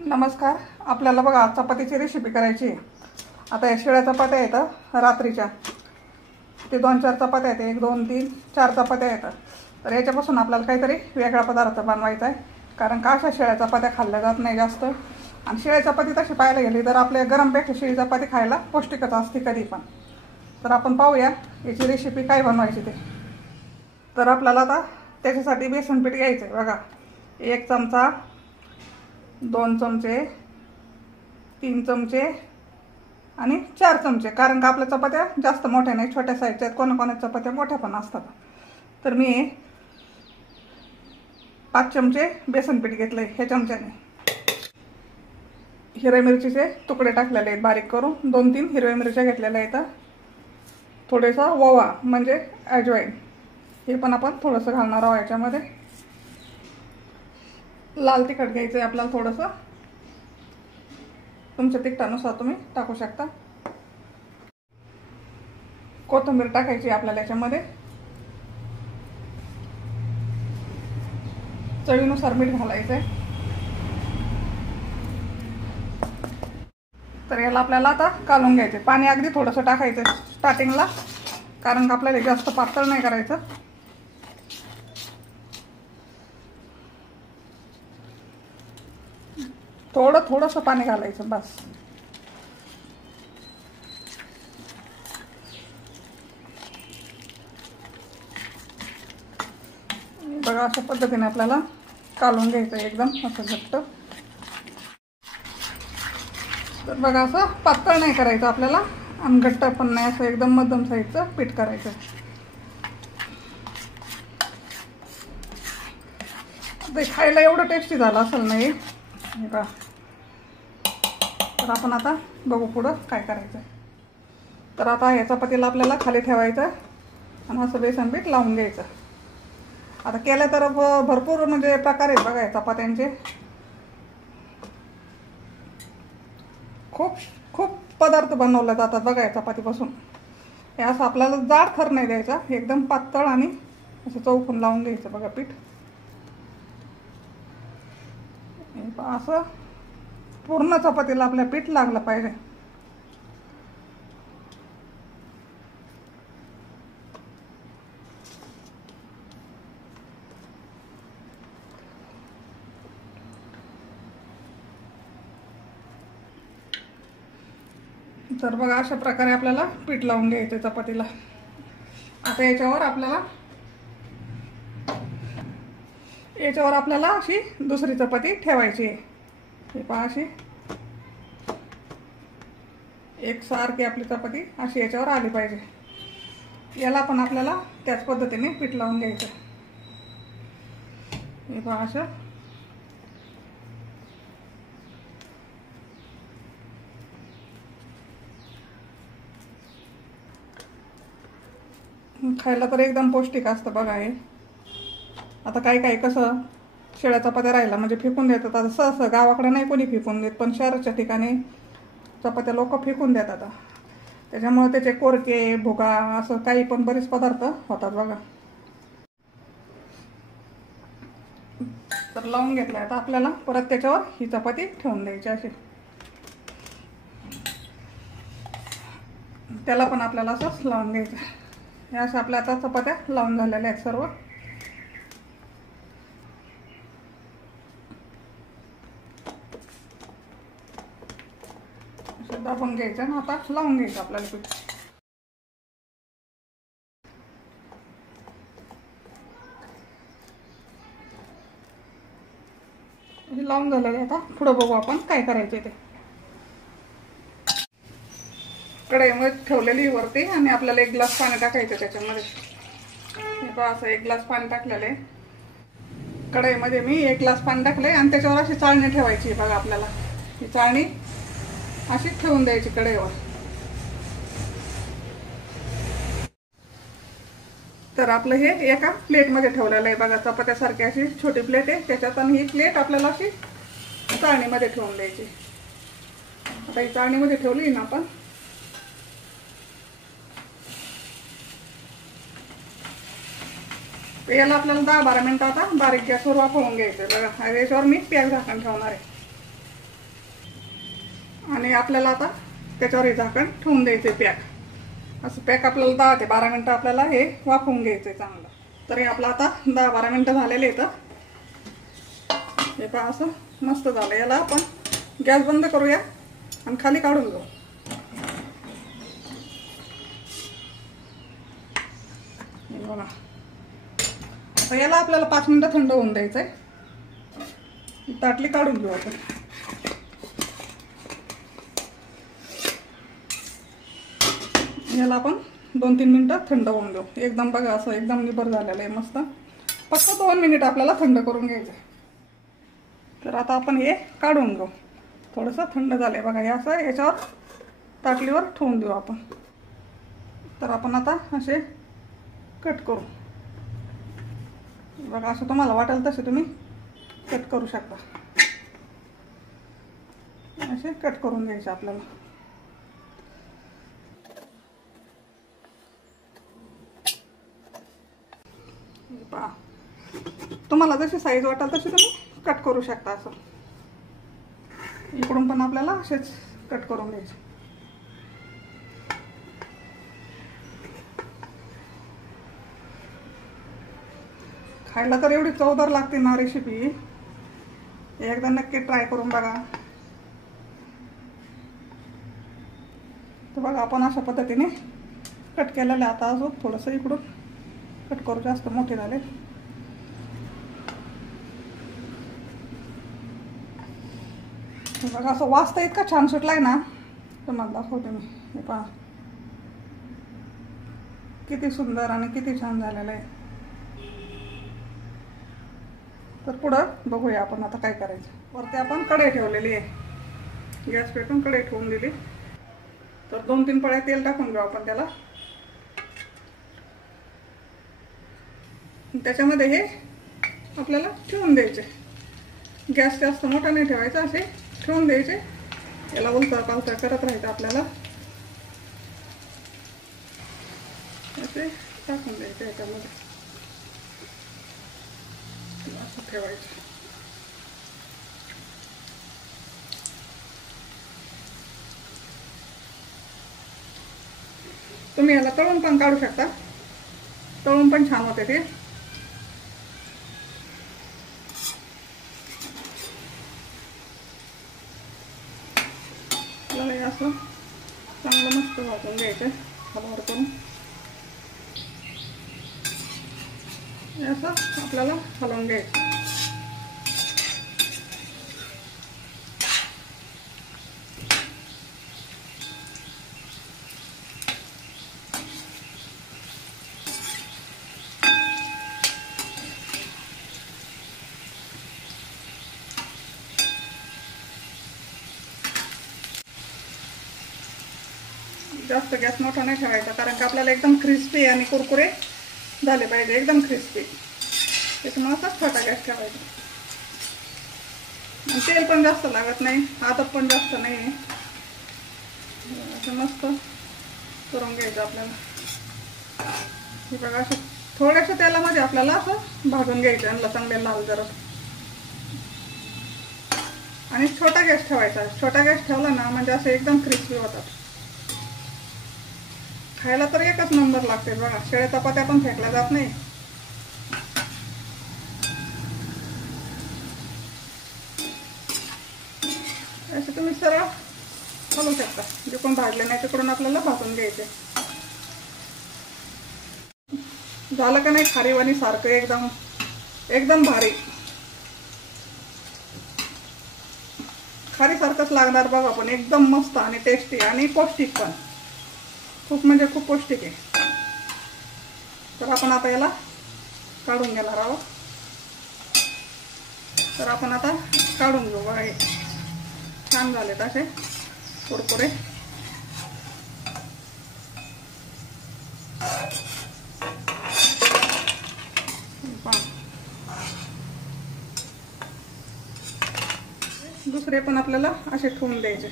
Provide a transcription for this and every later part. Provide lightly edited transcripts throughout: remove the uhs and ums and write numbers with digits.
नमस्कार. आपल्याला बघा चपातीची रेसिपी करायची आहे. आता या शिळ्या चपात्या आहेत रात्रीच्या, ते 2-4 चपात्या आहेत, 1 2 3 4 चपात्या आहेत. तर याच्यापासून आपल्याला काहीतरी वेगळा पदार्थ बनवायचा आहे, कारण का अशा शिळ्या चपात्या खाल्ल्या जात नाही जास्त. आणि शिळ्या चपाती तशी पाहायला गेली तर आपल्या गरमपेक्षा शिळी चपाती खायला पौष्टिकच असते कधी पण. तर आपण पाहूया याची रेसिपी काय बनवायची ते. तर आपल्याला आता त्याच्यासाठी बेसन पीठ घ्यायचं आहे. बघा, 1 चमचा, 2 चमचे, 3 चमचे आणि 4 चमचे, कारण का आपल्या चपात्या जास्त मोठ्या नाही, छोट्या साईजच्या आहेत. कोणा चपात्या मोठ्या पण असतात. तर मी 5 चमचे बेसन पीठ घेतलंय. ह्या चमच्याने हिरव्या मिरचीचे तुकडे टाकलेले आहेत बारीक करून. 2-3 हिरव्या मिरच्या घेतलेल्या आहेत. थोडासा ओवा म्हणजे अजवाईन, हे पण आपण थोडंसं घालणार आहोत याच्यामध्ये. लाल तिखट घ्यायचं आहे आपल्याला थोडंसं, तुमच्या तिखटानुसार तुम्ही टाकू शकता. कोथिंबीर टाकायची आपल्याला याच्यामध्ये. चवीनुसार मीठ घालायचं आहे. तर याला आपल्याला आता कालवून घ्यायचे. पाणी अगदी थोडंसं टाकायचं स्टार्टिंगला, कारण का आपल्याला जास्त पातळ नाही करायचं. थोडंसं पाणी घालायचं बस. बघा, अशा पद्धतीने आपल्याला कालवून घ्यायचं एकदम असं घट्ट. तर बघा, असं पातळ नाही करायचं आपल्याला आणि घट्ट पण नाही, असं एकदम मध्यम साईजचं पीठ करायचं. ते खायला एवढं टेस्टी झालं असेल नाही बघा. तर आपण आता बघू पुढं काय करायचं. तर आता या चपातीला आपल्याला खाली ठेवायचं आणि असं बेसन पीठ लावून घ्यायचं. आता केलं तर भरपूर म्हणजे प्रकार आहेत बघा या चपात्यांचे. खूप पदार्थ बनवले जातात बघा या चपातीपासून. हे असं आपल्याला जाड थर नाही द्यायचा, एकदम पातळ आणि असं चौकून लावून घ्यायचं बघा पीठ. असं पूर्ण चपातीला आपल्या पीठ लागलं पाहिजे. तर बघा, अशा प्रकारे आपल्याला पीठ लावून घ्यायचं चपातीला. आता याच्यावर आपल्याला अशी दुसरी चपाती ठेवायची आहे. हे पहा, अशी एकसारखी आपली चपाती अशी याच्यावर आली पाहिजे. याला पण आपल्याला त्याच पद्धतीने पीठ लावून घ्यायचं. हे पहा, असं खायला तर एकदम पौष्टिक असतं बघा हे. आता काही कसं शिळ्या चपात्या राहिला म्हणजे फेकून देतात. आता सहसा गावाकडे नाही कोणी फेकून देत, पण शहराच्या ठिकाणी चपात्या लोक फेकून देतात. त्याच्यामुळे त्याचे कोरके, भुगा असं काही पण बरेच पदार्थ होतात बघा. तर लावून घेतलाय. आता आपल्याला परत त्याच्यावर ही चपाती ठेवून द्यायची अशी. त्याला पण आपल्याला असंच लावून घ्यायचं. या अशा आपल्या आता चपात्या लावून झालेल्या आहेत सर्व. दाबून घ्यायचं आणि आता लावून घ्यायचं आपल्याला पीठ. हे लावून झालेलं आहे. आता पुढं बघू आपण काय करायचं ते. कढईमध्ये ठेवलेली वरती आणि आपल्याला 1 ग्लास पाणी टाकायचं त्याच्यामध्ये. हे पहा, असं 1 ग्लास पाणी टाकलेलं आहे. कढईमध्ये मी 1 ग्लास पाणी टाकलंय आणि त्याच्यावर अशी चाळणी ठेवायची बघा. आपल्याला ही चाळणी अशी ठेवून द्यायची कढईवर. तर आपलं हे एका प्लेटमध्ये ठेवलेलं आहे बघा. चपात्यासारखी अशी छोटी प्लेट आहे त्याच्यात, आणि ही प्लेट आपल्याला अशी चाळणीमध्ये ठेवून द्यायची. आता ही चाळणीमध्ये ठेवली ना आपण. याला आपल्याला 10-12 मिनिटं आता बारीक गॅसवर वाफवून घ्यायचं बघा. याच्यावर मी पॅक झाकण ठेवणार आहे. आणि आपल्याला आता त्याच्यावर हे झाकण ठेवून द्यायचे पॅक. असं पॅक आपल्याला 10 ते 12 मिनटं आपल्याला हे वाफवून घ्यायचं चांगलं. तर हे आपलं आता 10-12 मिनटं झालेले आहेत. हे पहा असं मस्त झालं. याला आपण गॅस बंद करूया आणि खाली काढून घेऊ. बघा आता याला आपल्याला 5 मिनटं थंड होऊन द्यायचंय. ताटली काढून घेऊ आपण. याला आपण 2-3 मिनटं थंड होऊन देऊ. एकदम बघा असं एकदम निबर झालेलं आहे मस्त. फक्त 2 मिनिट आपल्याला थंड करून घ्यायचं. तर आता आपण हे काढून घेऊ. थोडंसं थंड झालंय बघा. हे असं याच्यावर ताटलीवर ठेवून देऊ आपण. तर आपण आता असे कट करू. बघा असं तुम्हाला वाटेल तसे तुम्ही कट करू शकता. असे कट करून घ्यायचे आपल्याला. पहा तुम्हाला जशी साईज वाटेल तशी तुम्ही कट करू शकता. असं इकडून पण आपल्याला असेच कट करून घ्यायचे. खायला तर एवढी चवदार लागते ना रेसिपी. एकदा नक्की ट्राय करून बघा. तर बघा आपण अशा पद्धतीने कट केलेलं. आता अजून थोडंसं इकडून कट करू. जास्त मोठे झाले. बघा असं वास तर इतका छान सुटलाय ना. तुम्हाला दाखवते मी. हे पहा किती सुंदर आणि किती छान झालेलं आहे. तर पुढं बघूया आपण आता काय करायचं. वरती आपण कढई ठेवलेली आहे. गॅस पेटून कढई ठेवून दिली. तर 2-3 पळ्या तेल टाकून घेऊ आपण त्याला. त्याच्यामध्ये हे आपल्याला ठेवून द्यायचे. गॅस जास्त मोठा नाही ठेवायचा. असे ठेवून द्यायचे. याला उलटा पालटा करत राहायचं आपल्याला. असे टाकून द्यायचे याच्यामध्ये. असं ठेवायचं. तुम्ही याला तळून पण काढू शकता. तळून पण छान होते ते. आपल्याला असं चांगलं मस्त भाजून घ्यायचं. हलवून करून असं आपल्याला हलवून घ्यायचं. जास्त गॅस मोठा नाही ठेवायचा. कारण की आपल्याला एकदम क्रिस्पी आणि कुरकुरे झाले पाहिजे. एकदम क्रिस्पी. त्याच्यामुळे असाच छोटा गॅस ठेवायचा. तेल पण जास्त लागत नाही. आदत पण जास्त नाही आहे. असं मस्त करून घ्यायचं आपल्याला. हे बघा असं थोड्याशा तेलामध्ये आपल्याला असं भाजून घ्यायचं. आणि चांगले लाल जरा. आणि छोटा गॅस ठेवायचा. छोटा गॅस ठेवला ना म्हणजे असं एकदम क्रिस्पी होतात. खायला तर एकच नंबर लागते बघा. शेळ्या चपात्या पण फेकल्या जात नाही. असे तुम्ही सरळ हलवू शकता. जे कोण भाजले नाही तिकडून आपल्याला भाजून घ्यायचे. झालं का नाही खारीवाणी सारखं एकदम एकदम भारी. खारी सारखंच लागणार बघा. पण एकदम मस्त आणि टेस्टी आणि पौष्टिक पण. खूप म्हणजे खूप पौष्टिक आहे. तर आपण आता याला काढून घेणार आहोत. तर आपण आता काढून घेऊ. बघा हे छान झाले असे कुरकुरे. दुसरे पण आपल्याला असे ठेवून द्यायचे.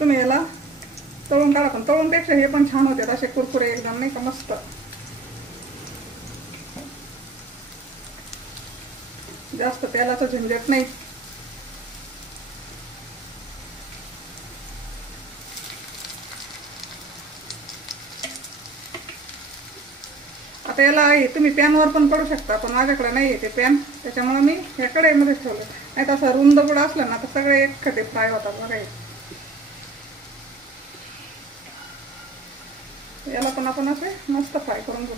तुम्ही याला तळून काढा. पण तळूनपेक्षा हे पण छान होते असे कुरकुरे एकदम नाही का मस्त. जास्त तेलाचं झंझट नाही. आता याला आहे तुम्ही पॅनवर पण करू शकता, पण माझ्याकडे नाही आहे ते पॅन, त्याच्यामुळे मी ह्या कढईमध्ये ठेवलं. नाही तर असं रुंद बुड असलं ना तर सगळे एकखटे फ्राय होतात बघा. याला पण आपण असे मस्त फ्राय करून घेऊ.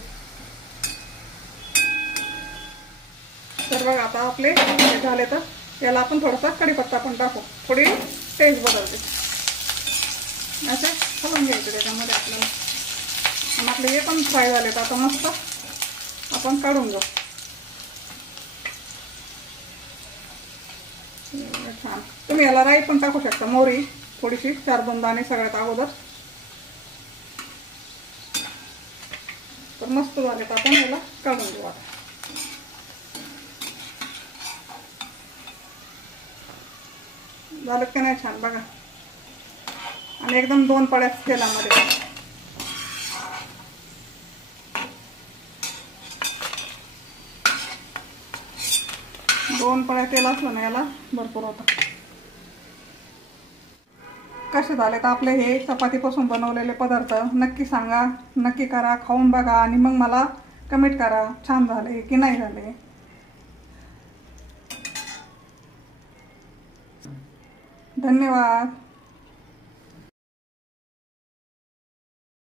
तर बघा आता आपले झाले, तर याला आपण थोडासा कढीपत्ता पण टाकू, थोडी टेस्ट बदलते. असे हलवून घ्यायचं त्याच्यामध्ये आपल्याला. आणि आपले हे पण फ्राय झाले, तर आता मस्त आपण काढून घेऊ. छान. तुम्ही याला राई पण टाकू शकता, मोहरी थोडीशी 4-2 दाणे सगळ्यात अगोदर. तर मस्त झाले, तर आपण याला काढून घेऊ आता. झालं की नाही छान बघा. आणि एकदम 2 पड्याच तेलामध्ये. 2 पड्या तेल असलं ना याला भरपूर होतं. कसे झाले तर आपले हे चपातीपासून बनवलेले पदार्थ नक्की सांगा, नक्की करा, खाऊन बघा आणि मग मला कमेंट करा छान झाले की नाही झाले. धन्यवाद.